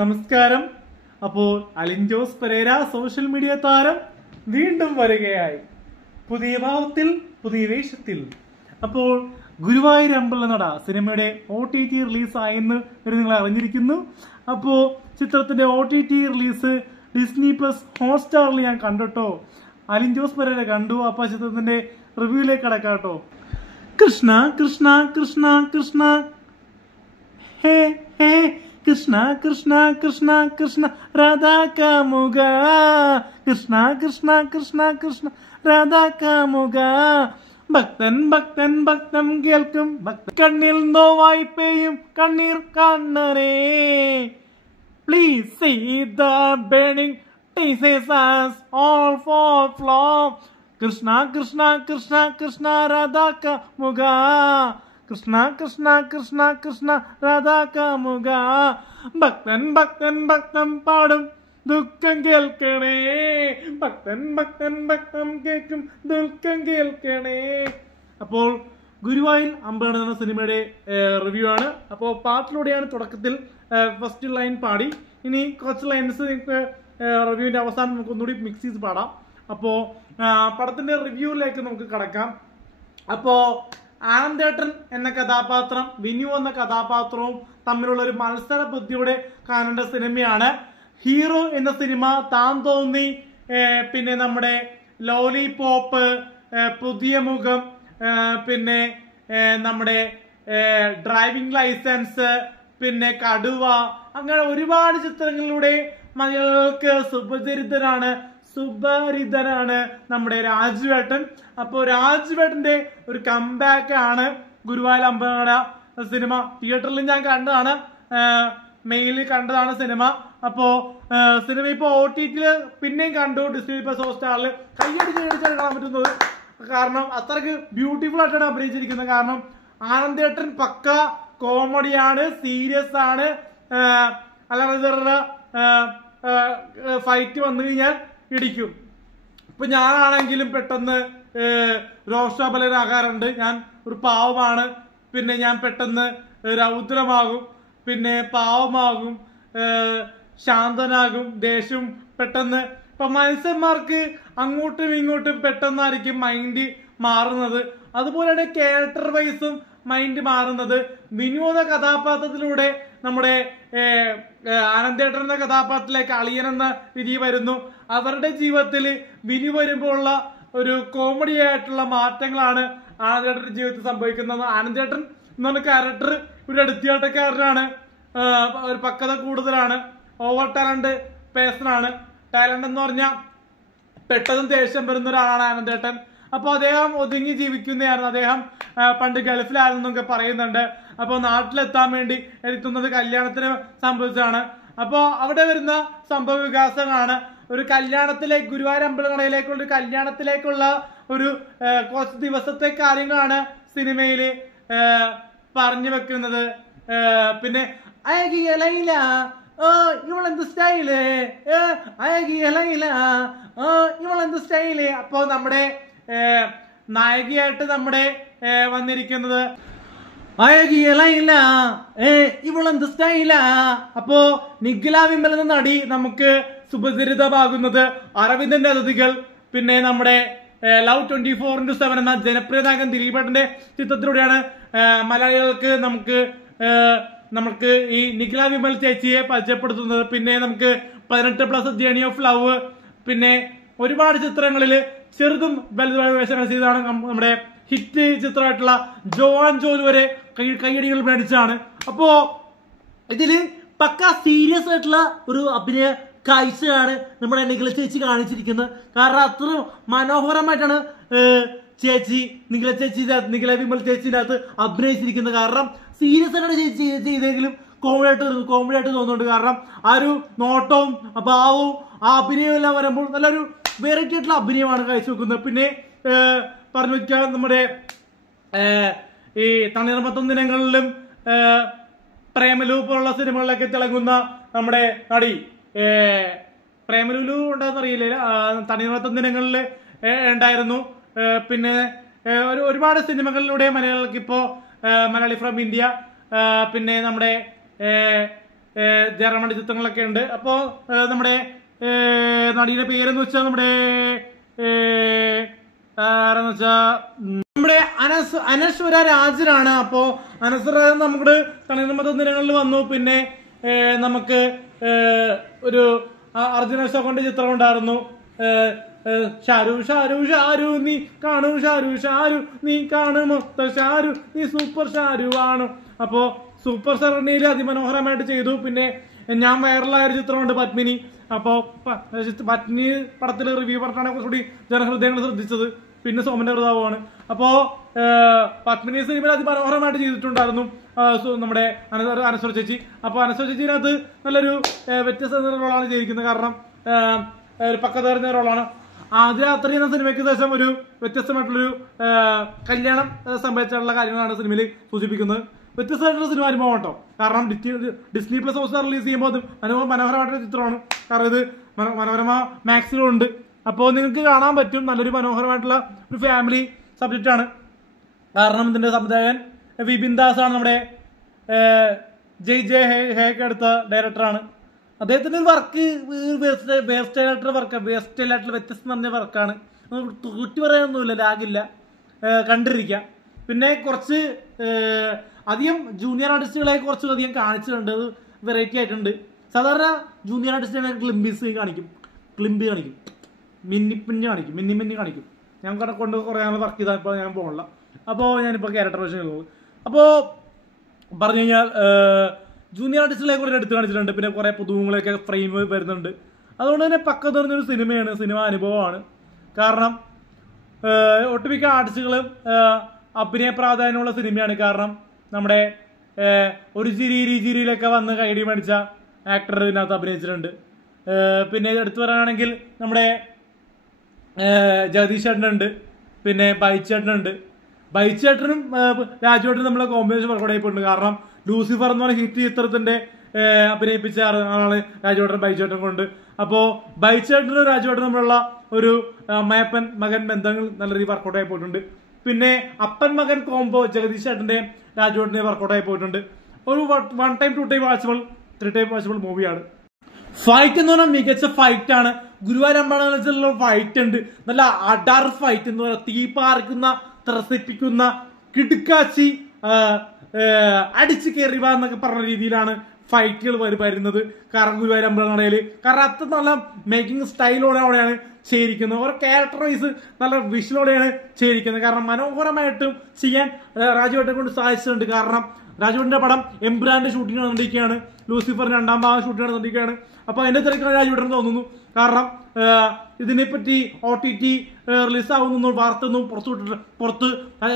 നമസ്കാരം. അപ്പോൾ Alin Jose Perera social media താരം വീണ്ടും വരികയായി, പുതിയ ഭാവത്തിൽ പുതിയ വേഷത്തിൽ. അപ്പോൾ ഗുരുവായൂർ അമ്പലനട സിനിമയുടെ OTT റിലീസായെന്ന് നിങ്ങൾ അറിഞ്ഞിരിക്കുന്നു. അപ്പോൾ ചിത്രത്തിന്റെ OTT റിലീസ് ഡിസ്നി പ്ലസ് ഹോട്ട്സ്റ്റാറിൽ ഞാൻ കണ്ടിട്ടോ. അലിൻ ജോസ് പെരേര കണ്ടു. അപ്പൊ ചിത്രത്തിന്റെ റിവ്യൂയിലേക്ക് കടക്കാട്ടോ. കൃഷ്ണ കൃഷ്ണ കൃഷ്ണ കൃഷ്ണ ഹേ ഹേ കൃഷ്ണ കൃഷ്ണ കൃഷ്ണ കൃഷ്ണ രാധാ കാമുക, കൃഷ്ണ കൃഷ്ണ കൃഷ്ണ കൃഷ്ണ രാധാ കാമുക. ഭക്തൻ ഭക്തൻ ഭക്തൻ കേൾക്കും, ഭക്തൻ കണ്ണിൽ നോവായി പെയ്യും കണ്ണീർ കണ്ണനേ. Please see the burning tears us all for flow. Krishna Krishna Krishna Krishna Radha Kamuga, Krishna Krishna Krishna Krishna Radha Kamuga. ഭക്തൻ ഭക്തൻ ഭക്തൻ പാടും ദുഃഖം കേൾക്കണേ, ഭക്തൻ ഭക്തൻ ഭക്തൻ കേൾക്കും ദുഃഖം കേൾക്കണേ. അപ്പോൾ ഗുരുവായൂർ അമ്പലനട എന്ന സിനിമയുടെ റിവ്യൂ ആണ്. അപ്പോൾ പാട്ടിലൂടെയാണ് തുടക്കത്തിൽ ഫസ്റ്റ് ലൈൻ പാടി. ഇനി കുറച്ച് ലൈൻസ് നിങ്ങൾക്ക് റിവ്യൂവിന്റെ അവസാനം നമുക്ക് ഒന്നുകൂടി മിക്സ് ചെയ്ത് പാടാം. അപ്പോൾ പടത്തിന്റെ റിവ്യൂയിലേക്ക് നമുക്ക് കടക്കാം. അപ്പോ ആനന്ദേട്ടൻ എന്ന കഥാപാത്രം വിനു എന്ന കഥാപാത്രവും തമ്മിലുള്ള ഒരു മത്സര ബുദ്ധിയുടെ കാണേണ്ട സിനിമയാണ്. ഹീറോ എന്ന സിനിമ താൻ തോന്നി, പിന്നെ നമ്മുടെ ലോലിപോപ്പ്, പുതിയ മുഖം, പിന്നെ നമ്മുടെ ഡ്രൈവിംഗ് ലൈസൻസ്, പിന്നെ കടുവ, അങ്ങനെ ഒരുപാട് ചിത്രങ്ങളിലൂടെ മലയാളികൾക്ക് സുപരിതനാണ് നമ്മുടെ രാജുവേട്ടൻ. അപ്പോ രാജുവേട്ടന്റെ ഒരു കംബാക്ക് ആണ് ഗുരുവായൂർ അമ്പലനട സിനിമ. തിയേറ്ററിൽ ഞാൻ കണ്ടതാണ്, മെയിലിൽ കണ്ടതാണ് സിനിമ. അപ്പോ സിനിമ ഇപ്പൊ OTT പിന്നെയും കണ്ടു, ഡിസ്നി പ്ലസ് ഹോട്ട്സ്റ്റാറിൽ കയ്യടിച്ചാണ് കാണാൻ പറ്റുന്നത്. കാരണം അത്രക്ക് ബ്യൂട്ടിഫുൾ ആയിട്ടാണ് അഭിനയിച്ചിരിക്കുന്നത്. കാരണം ആനന്ദേട്ടൻ പക്ക കോമഡിയാണ്, സീരിയസ് ആണ്. അല്ലാതെ ഫൈറ്റ് വന്നു കഴിഞ്ഞാൽ ഇടിക്കും. ഇപ്പൊ ഞാനാണെങ്കിലും പെട്ടെന്ന് രോഷാബലനാകാറുണ്ട്. ഞാൻ ഒരു പാവമാണ്, പിന്നെ ഞാൻ പെട്ടെന്ന് രൗദ്രമാകും, പിന്നെ പാവമാകും, ശാന്തനാകും, ദേഷ്യം പെട്ടെന്ന്. ഇപ്പൊ മനുഷ്യന്മാർക്ക് അങ്ങോട്ടും ഇങ്ങോട്ടും പെട്ടെന്നായിരിക്കും മൈൻഡ് മാറുന്നത്. അതുപോലെയാണ് ക്യാരക്ടർ വൈസും മൈൻഡ് മാറുന്നത്. വിനോദ കഥാപാത്രത്തിലൂടെ നമ്മുടെ ആനന്ദേട്ടൻ എന്ന കഥാപാത്രത്തിലേക്ക് അളിയൻ എന്ന വിധി വരുന്നു. അവരുടെ ജീവിതത്തിൽ വിനു വരുമ്പോഴുള്ള ഒരു കോമഡി ആയിട്ടുള്ള മാറ്റങ്ങളാണ് ആനന്ദേട്ടന്റെ ജീവിതത്തിൽ സംഭവിക്കുന്നത്. ആനന്ദേട്ടൻ എന്ന് പറഞ്ഞ ക്യാരക്ടർ ഒരു എടുത്തിയാട്ടക്കാരനാണ്, ഒരു പക്വത കൂടുതലാണ്, ഓവർ ടാലന്റ് പേഴ്സണാണ്. ടാലന്റ് എന്ന് പറഞ്ഞാൽ പെട്ടെന്ന് ദേഷ്യം വരുന്ന ഒരാളാണ് ആനന്ദേട്ടൻ. അപ്പൊ അദ്ദേഹം ഒതുങ്ങി ജീവിക്കുന്നതായിരുന്നു. അദ്ദേഹം പണ്ട് ഗൾഫിലായിരുന്നൊക്കെ പറയുന്നുണ്ട്. അപ്പൊ നാട്ടിലെത്താൻ വേണ്ടി എത്തുന്നത് കല്യാണത്തിന് സംഭവിച്ചതാണ്. അപ്പോ അവിടെ വരുന്ന സംഭവ വികാസങ്ങളാണ് ഒരു കല്യാണത്തിലേക്ക്, ഗുരുവായൂർ അമ്പലനടയിലേക്കുള്ള ഒരു കല്യാണത്തിലേക്കുള്ള ഒരു കുറച്ച് ദിവസത്തെ കാര്യങ്ങളാണ് സിനിമയില് പറഞ്ഞു വെക്കുന്നത്. പിന്നെ അഴകിയ ലൈല, ഓ ഇവളെന്ത് സ്റ്റൈല്, അഴകിയ ലൈല, ഓ ഇവളെന്ത് സ്റ്റൈല്. അപ്പൊ നമ്മുടെ നായികയായിട്ട് നമ്മുടെ വന്നിരിക്കുന്നത് അഴകിയ ലൈല, ഇവളെന്ത് സ്റ്റൈല. അപ്പോ നിഖില വിമൽ എന്ന നടി നമുക്ക് സുപരിചിതമാകുന്നത് അരവിന്ദന്റെ അതിഥികൾ, പിന്നെ നമ്മുടെ ലവ് 24/7 എന്ന ജനപ്രിയ നായകൻ ദിലീപേട്ടന്റെ ചിത്രത്തിലൂടെയാണ് മലയാളികൾക്ക് നമുക്ക് ഈ നിഖില വിമൽ ചേച്ചിയെ പരിചയപ്പെടുത്തുന്നത്. പിന്നെ നമുക്ക് 18+ ജേണി ഓഫ് ലവ്, പിന്നെ ഒരുപാട് ചിത്രങ്ങളിൽ ചെറുതും വലുതുമായ വേഷങ്ങൾ ചെയ്താണ്. നമ്മുടെ ഹിറ്റ് ചിത്രമായിട്ടുള്ള ജോവാൻ ജോലി വരെ കൈയടികൾ മേടിച്ചാണ്. അപ്പോ ഇതില് പക്ക സീരിയസ് ആയിട്ടുള്ള ഒരു അഭിനയ കാഴ്ചയാണ് നമ്മുടെ നിഖില ചേച്ചി കാണിച്ചിരിക്കുന്നത്. കാരണം അത്ര മനോഹരമായിട്ടാണ് നിഖില വിമൽ ചേച്ചിന്റെ അകത്ത് അഭിനയിച്ചിരിക്കുന്നത്. കാരണം സീരിയസ് ആയിട്ടാണ് ചേച്ചി ചെയ്തെങ്കിലും കോമഡി ആയിട്ട് തോന്നുന്നുണ്ട്. കാരണം ആ ഒരു നോട്ടവും ഭാവവും ആ അഭിനയവും എല്ലാം വരുമ്പോൾ നല്ലൊരു വെറൈറ്റി ആയിട്ടുള്ള അഭിനയമാണ് കാഴ്ചവെക്കുന്നത്. പിന്നെ പറഞ്ഞു വെച്ചാൽ നമ്മുടെ ഈ തണ്ണീർമത്തം ദിനങ്ങളിലും പ്രേമലു പോലുള്ള സിനിമകളിലൊക്കെ തിളങ്ങുന്ന നമ്മുടെ നടി, പ്രേമലു ഉണ്ടെന്നറിയില്ല, തണ്ണീർമത്തം ദിനങ്ങളിൽ ഉണ്ടായിരുന്നു. പിന്നെ ഒരുപാട് സിനിമകളിലൂടെ മലയാളികൾക്ക് ഇപ്പോ മലയാളി ഫ്രം ഇന്ത്യ, പിന്നെ നമ്മുടെ ജയറാമന്റെ ചിത്രങ്ങളൊക്കെ ഉണ്ട്. അപ്പോ നമ്മുടെ നടിയുടെ പേരെന്ന് വെച്ചാൽ നമ്മുടെ നമ്മുടെ അനശ്വര രാജനാണ്. അപ്പോ അനശ്വര നമ്മുടെ തണിമത്ത ദിനങ്ങളിൽ വന്നു. പിന്നെ നമുക്ക് ഒരു അർജുന അശോകന്റെ ചിത്രം ഉണ്ടായിരുന്നു. ഷാരു ഷാരു ഷാരു നീ കാണു, ഷാരു ഷാരു നീ കാണു, മൊത്ത ഷാരു നീ സൂപ്പർ ഷാരു ആണ്. അപ്പോ സൂപ്പർ സരണിയിൽ അതിമനോഹരമായിട്ട് ചെയ്തു. പിന്നെ ഞാൻ വൈറലായ ഒരു ചിത്രമുണ്ട് പത്മിനി. അപ്പോ പത്മിനി പടത്തിൽ റിവ്യൂ പറഞ്ഞാണ് കുറച്ചുകൂടി ജനഹൃദയങ്ങൾ ശ്രദ്ധിച്ചത്. പിന്നെ സോമന്റെ ഹൃദാവുമാണ്. അപ്പോ പത്മിനി സിനിമയിൽ അതിമനോഹരമായിട്ട് ചെയ്തിട്ടുണ്ടായിരുന്നു നമ്മുടെ അനശ്വര ചേച്ചി. അപ്പൊ അനശ്വര ചേച്ചിനകത്ത് നല്ലൊരു വ്യത്യസ്ത റോളാണ് ചെയ്തിരിക്കുന്നത്. കാരണം ഒരു പക്കതറിഞ്ഞ റോളാണ്. ആദ്യ രാത്രി എന്ന സിനിമയ്ക്ക് ശേഷം ഒരു വ്യത്യസ്തമായിട്ടുള്ളൊരു കല്യാണം സംഭവിച്ചിട്ടുള്ള കാര്യങ്ങളാണ് സിനിമയിൽ സൂചിപ്പിക്കുന്നത്. വ്യത്യസ്തമായിട്ടുള്ള സിനിമ അനുഭവം കേട്ടോ. കാരണം ഡിസ്നി പ്ലസ് ഹോട്ട്സ്റ്റാർ റിലീസ് ചെയ്യുമ്പോൾ അത് മനോഹരമായിട്ടുള്ള ചിത്രമാണ്. കാരണം ഇത് മനോരമ മാക്സിലും ഉണ്ട്. അപ്പോൾ നിങ്ങൾക്ക് കാണാൻ പറ്റും. നല്ലൊരു മനോഹരമായിട്ടുള്ള ഒരു ഫാമിലി സബ്ജക്റ്റ് ആണ്. കാരണം ഇതിന്റെ സംവിധായകൻ വിപിൻ ദാസ് ആണ്. നമ്മുടെ ജയ് ഹേക്ക് എടുത്ത ഡയറക്ടറാണ്. അദ്ദേഹത്തിന്റെ വർക്ക് വേസ്റ്റൈലായിട്ടുള്ള വ്യത്യസ്തം നിറഞ്ഞ വർക്കാണ്. കുറ്റി പറയാനൊന്നുമില്ല, ലാഗില്ല, കണ്ടിരിക്കാം. പിന്നെ കുറച്ച് അധികം ജൂനിയർ ആർട്ടിസ്റ്റുകളെ കുറച്ചധികം കാണിച്ചിട്ടുണ്ട്. അത് വെറൈറ്റി ആയിട്ടുണ്ട്. സാധാരണ ജൂനിയർ ആർട്ടിസ്റ്റിനെ ക്ലിംബി കാണിക്കും, മിന്നി കാണിക്കും. ഞാൻ കൊണ്ട് കുറേ വർക്ക് ചെയ്താൽ ഇപ്പോൾ ഞാൻ പോകണില്ല. അപ്പോൾ ഞാനിപ്പോൾ ക്യാരക്ടർ വേഷൻ ഉള്ളത്. അപ്പോൾ പറഞ്ഞു കഴിഞ്ഞാൽ ജൂനിയർ ആർട്ടിസ്റ്റുകളെ കുറെ എടുത്ത് കാണിച്ചിട്ടുണ്ട്. പിന്നെ കുറെ പുതുമുകളെയൊക്കെ ഫ്രെയിം വരുന്നുണ്ട്. അതുകൊണ്ട് തന്നെ പക്കം തുറന്നൊരു സിനിമയാണ്, സിനിമ അനുഭവമാണ്. കാരണം ഒട്ടുമിക്ക ആർട്ടിസ്റ്റുകളും അഭിനയ പ്രാധാന്യമുള്ള സിനിമയാണ്. കാരണം നമ്മുടെ ഒരു ചിരിയിലൊക്കെ വന്ന് കൈഡി മേടിച്ച ആക്ടർ ഇതിനകത്ത് അഭിനയിച്ചിട്ടുണ്ട്. പിന്നെ എടുത്തു പറയാനാണെങ്കിൽ നമ്മുടെ ജഗദീഷ് ചേട്ടനുണ്ട്, പിന്നെ ബൈച്ചേട്ടനുണ്ട്. ബൈച്ചേട്ടനും രാജുവേട്ടനും നമ്മളെ കോമ്പിനേഷൻ വർക്കൗട്ട് ആയിപ്പോയിട്ടുണ്ട്. കാരണം ലൂസിഫർ എന്ന് പറഞ്ഞ ഹിറ്റ് ചിത്രത്തിന്റെ അഭിനയിപ്പിച്ച ആളാണ് രാജുവേട്ടൻ ബൈച്ചേട്ടൻ കൊണ്ട്. അപ്പോ ബൈച്ചേട്ടനും രാജുവേട്ടനും തമ്മിലുള്ള ഒരു അമ്മയപ്പൻ മകൻ ബന്ധങ്ങൾ നല്ല രീതിയിൽ വർക്കൗട്ട് ആയി പോയിട്ടുണ്ട്. പിന്നെ അപ്പൻ മകൻ കോംബോ ജഗദീഷ് ചേട്ടന്റെ രാജുവേട്ടനെ വർക്കൗട്ട് ആയി പോയിട്ടുണ്ട്. ഒരു 1 time 2 time watchable 3 time watchable മൂവിയാണ്. ഫൈറ്റ് എന്ന് പറഞ്ഞാൽ മികച്ച ഫൈറ്റ് ആണ്. ഗുരുവായൂർ അമ്പലത്തിലുള്ള ഫൈറ്റ് ഉണ്ട്. നല്ല അഡാർ ഫൈറ്റ് എന്ന് പറഞ്ഞാൽ തീ പാർക്കുന്ന, ത്രസിപ്പിക്കുന്ന, കിടുക്കാച്ചി, അടിച്ചു കയറിവ എന്നൊക്കെ പറഞ്ഞ രീതിയിലാണ് ഫൈറ്റുകൾ വരുന്നത്. കാരണം ഗുരുവായൂർ അമ്പലനടയില് കാരണം അത്ര നല്ല മേക്കിംഗ് സ്റ്റൈലോടെയാണ് ചെയ്തിരിക്കുന്നത്. ഓരോ ക്യാരക്ടർ വൈസ് നല്ല വിഷ്വലോടെയാണ് ചെയ്തിരിക്കുന്നത്. കാരണം മനോഹരമായിട്ടും ചെയ്യാൻ രാജുവേട്ടനെ കൊണ്ട് സാധിച്ചിട്ടുണ്ട്. കാരണം രാജുവേട്ടന്റെ പടം എംബ്രാന്റെ ഷൂട്ടിംഗ് നടന്നിരിക്കുകയാണ്. ലൂസിഫർ 2ാം ഭാഗം ഷൂട്ടിംഗ് നടന്നിരിക്കുകയാണ്. അപ്പൊ അതിന്റെ തിരക്കാണ് രാജുവേട്ടൻ തോന്നുന്നു. കാരണം ഇതിനെപ്പറ്റി OTT റിലീസ് ആവുന്നു വാർത്തയൊന്നും പുറത്ത്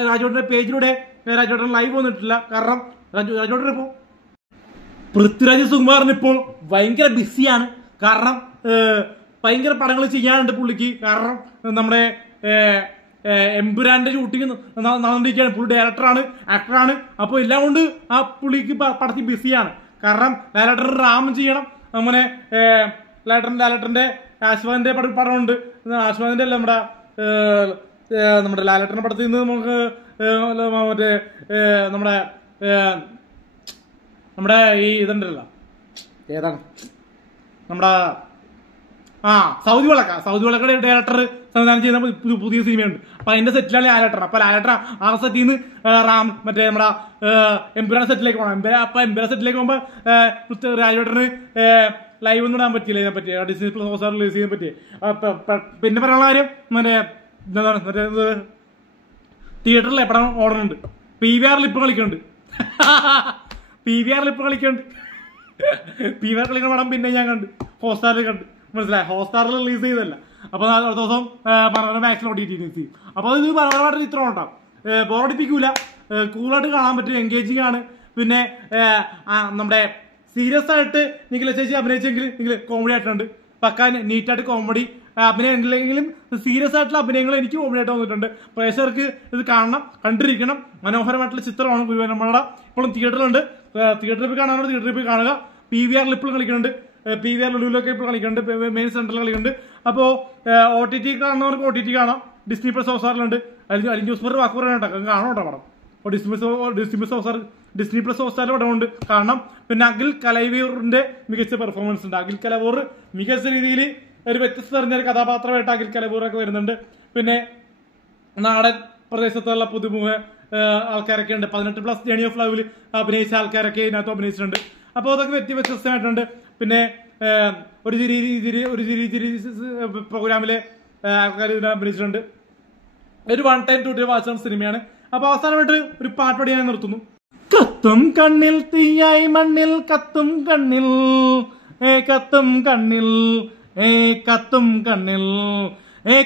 രാജുവേട്ടന്റെ പേജിലൂടെ രാജുവേട്ടൻ ലൈവ് വന്നിട്ടില്ല. കാരണം രാജുവേട്ടൻ ഇപ്പോ പൃഥ്വിരാജ് സുകുമാരൻ ഇപ്പോൾ ഭയങ്കര ബിസിയാണ്. കാരണം ഭയങ്കര പടങ്ങൾ ചെയ്യാനുണ്ട് പുള്ളിക്ക്. കാരണം നമ്മുടെ എംപുരാന്റെ ഷൂട്ടിംഗ് നടന്നിരിക്കുകയാണ്. പുള്ളി ഡയറക്ടറാണ്, ആക്ടറാണ്. അപ്പോൾ എല്ലാം കൊണ്ട് ആ പുള്ളിക്ക് പടത്തിൽ ബിസിയാണ്. കാരണം ലാലേട്ടൻ റാം ചെയ്യണം. അങ്ങനെ ലാലേട്ടന്റെ ആശ്വാദിന്റെ പടമുണ്ട്. ആശ്വാദിന്റെ അല്ല, നമ്മുടെ ലാലേട്ടന്റെ പടത്തിൽ നിന്ന് നമുക്ക് മറ്റേ നമ്മുടെ ഈ ഇതുണ്ടല്ലോ, ഏതാണ് നമ്മുടെ സൗദി വിളക്കയുടെ ഡയറക്ടർ സംവിധാനം ചെയ്യുന്ന പുതിയ സിനിമയുണ്ട്. അപ്പൊ അതിന്റെ സെറ്റിലാണ് ലാലേട്ടൻ. അപ്പൊ ലാലേട്ടൻ ആ സെറ്റിൽ നിന്ന് റാം മറ്റേ നമ്മുടെ എംപുരാൻ സെറ്റിലേക്ക് പോകണം. അപ്പൊ എംപുരാൻ സെറ്റിലേക്ക് പോകുമ്പോ രാജേട്ടന് ലൈവ് ഒന്നും ഇടാൻ പറ്റിയില്ല. ഇതിനെപ്പറ്റി ഡിസ്നി പ്ലസ് ഹോട്ട്സ്റ്റാർ റിലീസ് ചെയ്യാൻ പറ്റി. പിന്നെ പറയാനുള്ള കാര്യം മറ്റേ തിയേറ്ററിൽ എപ്പോഴും ഓടുന്നുണ്ട്. PVR ഇപ്പൊ കളിക്കുന്നുണ്ട്. PVR കളിക്കുന്ന പടം പിന്നെ ഞാൻ കണ്ട് ഹോട്ട്സ്റ്റാറിൽ കണ്ട്. മനസ്സിലായി, ഹോട്ട്സ്റ്റാറിൽ റിലീസ് ചെയ്തല്ല. അപ്പൊ അടുത്ത ദിവസം മനോരമ മാക്സിൽ OTT റിലീസ് ചെയ്യും. അപ്പൊ ഇത് മനോഹരമായിട്ട് ചിത്രം ഉണ്ടാവും. ബോറടിപ്പിക്കൂല, കൂളായിട്ട് കാണാൻ പറ്റും, എൻഗേജിങ് ആണ്. പിന്നെ നമ്മുടെ സീരിയസ് ആയിട്ട് നിഖില ചേച്ചി അഭിനയിച്ചെങ്കിൽ നിങ്ങൾ കോമഡി ആയിട്ടുണ്ട്. പക്ക നീറ്റായിട്ട് കോമഡി അഭിനയം ഉണ്ടെങ്കിലും സീരിയസ് ആയിട്ടുള്ള അഭിനയങ്ങൾ എനിക്ക് കോമഡി ആയിട്ട് വന്നിട്ടുണ്ട്. പ്രേക്ഷകർക്ക് ഇത് കാണണം, കണ്ടിരിക്കണം. മനോഹരമായിട്ടുള്ള ചിത്രമാണ് ഗുരുവായൂർ അമ്പലനട. ഇപ്പോഴും തിയേറ്ററിലുണ്ട്. തിയേറ്ററിൽ പോയി കാണാനുള്ള തിയേറ്ററിൽ പോയി കാണുക. PVR ഇപ്പോൾ കളിക്കുന്നുണ്ട്. PVR ലുലുവിലൊക്കെ ഇപ്പോൾ കളിക്കുന്നുണ്ട്. മെയിൻ സെന്ററിൽ കളിക്കുന്നുണ്ട്. അപ്പോൾ OTT കാണുന്നവർക്ക് OTT കാണാം. ഡിസ്നി പ്ലസ് ഹോട്ട്സ്റ്റാറിലുണ്ട്. അല്ലെങ്കിൽ ന്യൂസ് പേപ്പർ വാക്ക് പറയാനായിട്ടോ കാണാം കേട്ടോ പടം. ഡിസ്നി പ്ലസ് ഹോട്ട്സ്റ്റാറിൽ പടമുണ്ട്, കാണണം. പിന്നെ അഖിൽ കലവൂറിന്റെ മികച്ച പെർഫോമൻസ് ഉണ്ട്. അഖിൽ കലവൂർ മികച്ച രീതിയിൽ ഒരു വ്യത്യസ്ത തെരഞ്ഞൊരു കഥാപാത്രമായിട്ട് അഖിൽ കലവൂറൊക്കെ വരുന്നുണ്ട്. പിന്നെ നാടൻ പ്രദേശത്തുള്ള പുതുമുഖ ആൾക്കാരൊക്കെ ഉണ്ട്. 18+ ജേണി ഓഫ് ലവിൽ അഭിനയിച്ച ആൾക്കാരൊക്കെ ഇതിനകത്ത് അഭിനയിച്ചിട്ടുണ്ട്. അപ്പോൾ അതൊക്കെ വ്യത്യസ്തമായിട്ടുണ്ട്. പിന്നെ ഒരു പ്രോഗ്രാമിലെ ആൾക്കാർ ഇതിനെ അഭിനയിച്ചിട്ടുണ്ട്. ഒരു 1 time 2 day വാച്ച് സിനിമയാണ്. അപ്പൊ അവസാനമായിട്ട് ഒരു പാട്ടോടി ഞാൻ നിർത്തുന്നു. കത്തും കണ്ണിൽ തീയായി മണ്ണിൽ കത്തും കണ്ണിൽ കത്തും കണ്ണിൽ കത്തും കണ്ണിൽ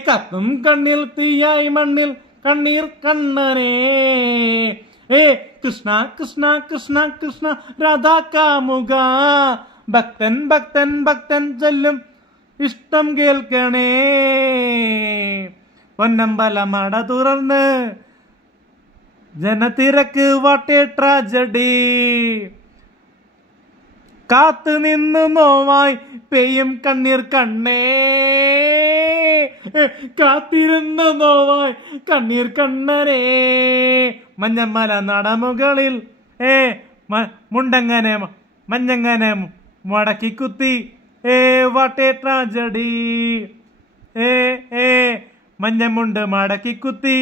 കത്തും കണ്ണിൽ തീയായി മണ്ണിൽ കണ്ണീർ കണ്ണനേ കൃഷ്ണ കൃഷ്ണ കൃഷ്ണ കൃഷ്ണ രാധാ കാമുക ഭക്തൻ ഭക്തൻ ഭക്തൻ ചൊല്ലും ഇഷ്ടം കേൾക്കണേ പൊന്നമ്പലം മട തുറന്ന് ജനത്തിരക്ക് വാട്ടേ ട്രാജഡി കാത്തു നിന്ന് നോവായി പെയ്യും കണ്ണീർ കണ്ണേ കാത്തിരുന്ന് നോവായി കണ്ണീർ കണ്ണരേ മഞ്ഞമ്മല നടമുകളിൽ മുണ്ടങ്ങനെ മഞ്ഞങ്ങനെ മടക്കി കുത്തി വാട്ടേ ട്രാജഡി മഞ്ഞമുണ്ട് മടക്കി കുത്തി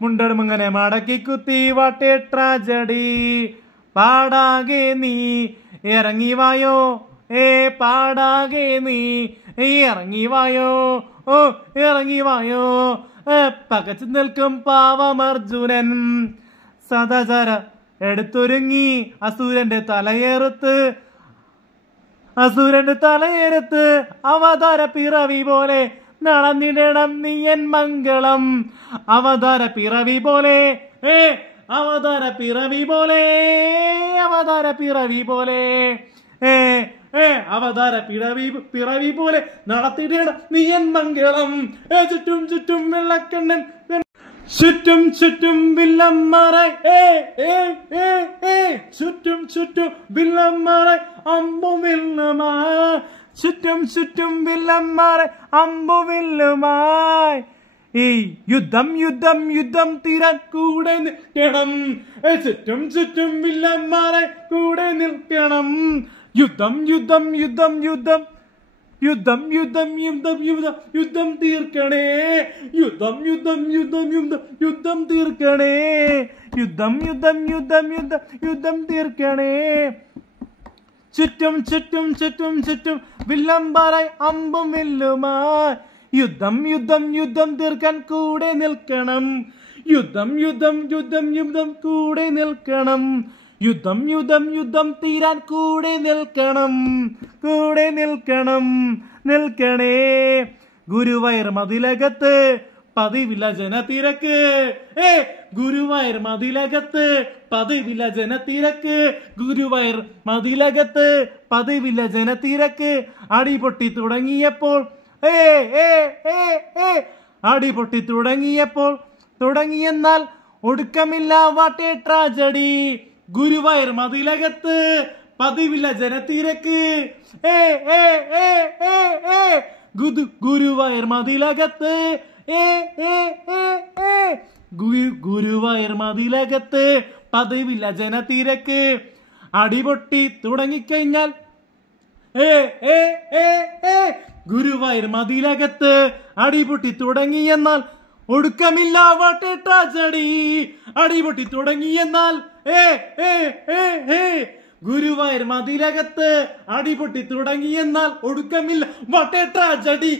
മുണ്ടടുമങ്ങനെ മടക്കി കുത്തി വാട്ടേ ട്രാജഡി പാടാകെ നീ ഇറങ്ങി വായോ പാടാകെ നീ ഇറങ്ങി വായോ ഇറങ്ങി വായോ പകച്ചു നിൽക്കും പാവമർജുനൻ സദാചാര എടുത്തൊരുങ്ങി അസുരന്റെ തലയെടുത്ത് അവതാര പിറവി പോലെ നടന്നിടണം നീയൻ മംഗളം അവതാര പിറവി പോലെ അവതാര പിറവി പോലെ അവതാര പിറവി പോലെ അവതാര പിറവി പോലെ നടത്തിയിടണം നീയൻ മംഗളം ചുറ്റും ചുറ്റും വെള്ളക്കണ്ണൻ ചുറ്റും ചുറ്റും വില്ലന്മാരായി ചുറ്റും ചുറ്റും വില്ലന്മാരായി അമ്പുവില്ലുമായി ചുറ്റും ചുറ്റും വില്ലന്മാരായി അമ്പുവില്ലുമായി ഈ യുദ്ധം യുദ്ധം യുദ്ധം തീരാൻ കൂടെ നിൽക്കണം ചുറ്റും ചുറ്റും വില്ലന്മാരായി കൂടെ നിൽക്കണം യുദ്ധം യുദ്ധം യുദ്ധം യുദ്ധം യുദ്ധം യുദ്ധം യുദ്ധം യുദ്ധം യുദ്ധം തീർക്കണേ യുദ്ധം യുദ്ധം യുദ്ധം യുദ്ധം യുദ്ധം തീർക്കണേ യുദ്ധം യുദ്ധം യുദ്ധം യുദ്ധം യുദ്ധം തീർക്കണേ ചുറ്റും ചുറ്റും ചുറ്റും ചുറ്റും വില്ലന്മാരായി അമ്പും വില്ലുമായി യുദ്ധം യുദ്ധം യുദ്ധം തീർക്കാൻ കൂടെ നിൽക്കണം യുദ്ധം യുദ്ധം യുദ്ധം യുദ്ധം കൂടെ നിൽക്കണം യുദ്ധം യുദ്ധം യുദ്ധം തീരാൻ കൂടെ നിൽക്കണം നിൽക്കണേ ഗുരുവായൂർ മതിലകത്ത് പതിവില്ല ജനത്തിരക്ക് ഗുരുവായൂർ മതിലകത്ത് പതിവില്ല ജനത്തിരക്ക് ഗുരുവായൂർ മതിലകത്ത് പതിവില്ല ജനത്തിരക്ക് അടിപൊട്ടി തുടങ്ങിയപ്പോൾ അടിപൊട്ടി തുടങ്ങിയെന്നാൽ ഒടുക്കമില്ല വാട്ടേ ട്രാജഡി ഗുരുവായൂർ മതിലകത്ത് പതിവില്ല ജനത്തിരക്ക് ഗുരുവായൂർ മതിലകത്ത് ഗുരുവായൂർ മതിലകത്ത് പതിവില്ല ജനത്തിരക്ക് അടിപൊട്ടി തുടങ്ങിക്കഴിഞ്ഞാൽ ഗുരുവായൂർ മതിലകത്ത് അടിപൊട്ടി തുടങ്ങിയെന്നാൽ ഒടുക്കമില്ല വാട്ടേ ട്രാജഡി അടിപൊട്ടി തുടങ്ങിയെന്നാൽ ഗുരുവായൂർ മതിലകത്ത് അടിപൊട്ടി തുടങ്ങിയെന്നാൽ ഒടുക്കമില്ല what a tragedy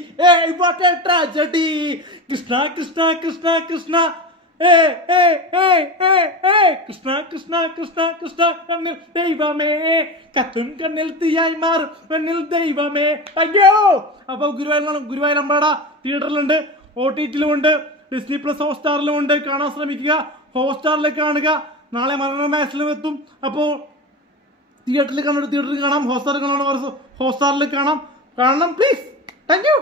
what a tragedy Krishna Krishna Krishna Krishna Krishna Krishna Krishna Krishna കണ്ണിൽ ദൈവമേ കത്തും കണ്ണിൽ തീയായി മാറും കണ്ണിൽ ദൈവമേ അയ്യോ. അപ്പൊ ഗുരുവായൂർ അമ്പാട തിയേറ്ററിലുണ്ട്, OTT-ലും ഉണ്ട്, ഡിസ്നി പ്ലസ് ഹോട്ട്സ്റ്റാറിലും ഉണ്ട്. കാണാൻ ശ്രമിക്കുക. ഹോട്ട്സ്റ്റാറിൽ കാണുക. നാളെ മനോരമയിലും എത്തും. അപ്പോ തിയേറ്ററിൽ കാണാം, ഹോട്ട്സ്റ്റാറിൽ കാണണം, ഹോട്ട്സ്റ്റാറിൽ കാണണം പ്ലീസ്. Thank you.